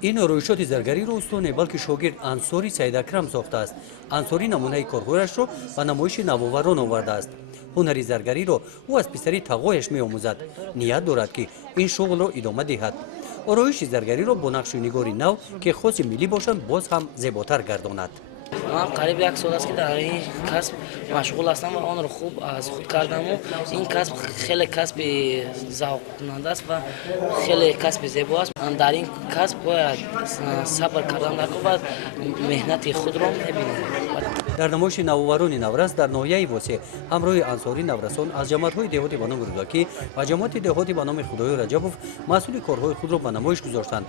این رویشات زرگری رو استونه بلکه شاگرد انصاری سید اکرم ساخته است. انصاری نمونه کارهایش رو به نمایش نوآوران آورده است. هنری زرگری رو او از پسری تقویش می آموزد. نیت دارد که این شغل رو ادامه دهد. آرایش زرگری رو با نقش و نگاری نو که خاص ملی باشند باز هم زیباتر گرداند. من قریب یک سال است که در این کسب مشغول هستم و آن را خوب از خود کردم و این کسب خیلی کسب ذوق کننده است و خیلی کسب زیبا است. من در این کسب باید صبر کردن و مهنت خود را می‌بینم. در نمایش نوآوران نورس در ناحیه واسه همراه انصاری نورسان از جماعت‌های دهاتی به نام رودکی و جماعت دهاتی به نام خدای رجبوف مسئول کارهای خود را به نمایش گذاشتند.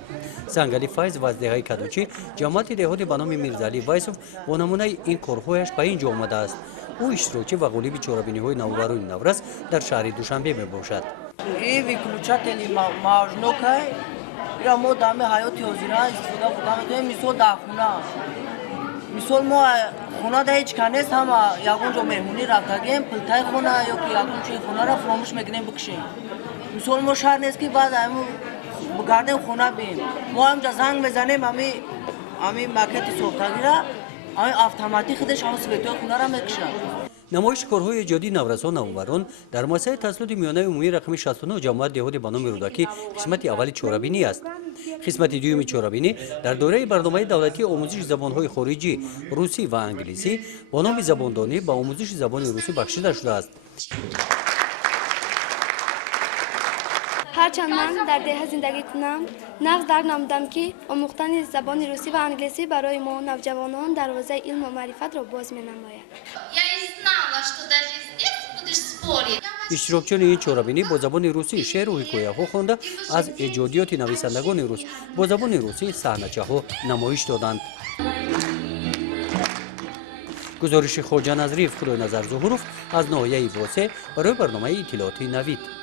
سنگلی فیض و از دهه کدوچی جماعت دهاتی به نام میرزعلی وایسوف با نمونه این کارهایش به اینجا آمده است. او اشتراکی و غالب چهاربینی‌های نوآوران نورس در شهر دوشنبه میباشد. این ویکلوچاتلی ماژنوکای یا ما دام حیاتی حاضران استفاده بودیم مثال در خونه مثال ما خونه در هیچ کنیست هم یکونجا مهمونی رفتگیم پلتای خونه یا که یکونجا خونه را فراموش میکنیم بکشیم مثال ما شهر نیست که بعد همون بگردیم خونه بیم ما همجا زنگ میزنیم همین مکت سوختگی را همین اتوماتیک خودش همون سویتوی خونه را میکشه. نمایش کارهای جدی نورسان نوآوران در مساحت تسلط میانه عمومی رقم 69 جماعت دهاتی به نام رودکی قسمت اول چهاربینی است. قسمت دوم چهاربینی در دوره برنامه دولتی آموزش زبانهای خارجی روسی و انگلیسی با نام زباندانی به آموزش زبان روسی بخشیده شده است. هرچند من در ده زندگی کنم نقص در نمودم که آموختن زبان روسی و انگلیسی برای ما نوجوانان دروازه علم و معرفت را باز می نماید. اشتراکچیان این چهاربینی با زبان روسی شعر و حکایه ها خوانده از ایجادیات نویسندگان روس با زبان روسی صحنه‌چه ها نمایش دادند. گزارش خواجه نظری خدای نظر ظهوروف از ناحیه واسه برای برنامه اطلاعاتی نوید.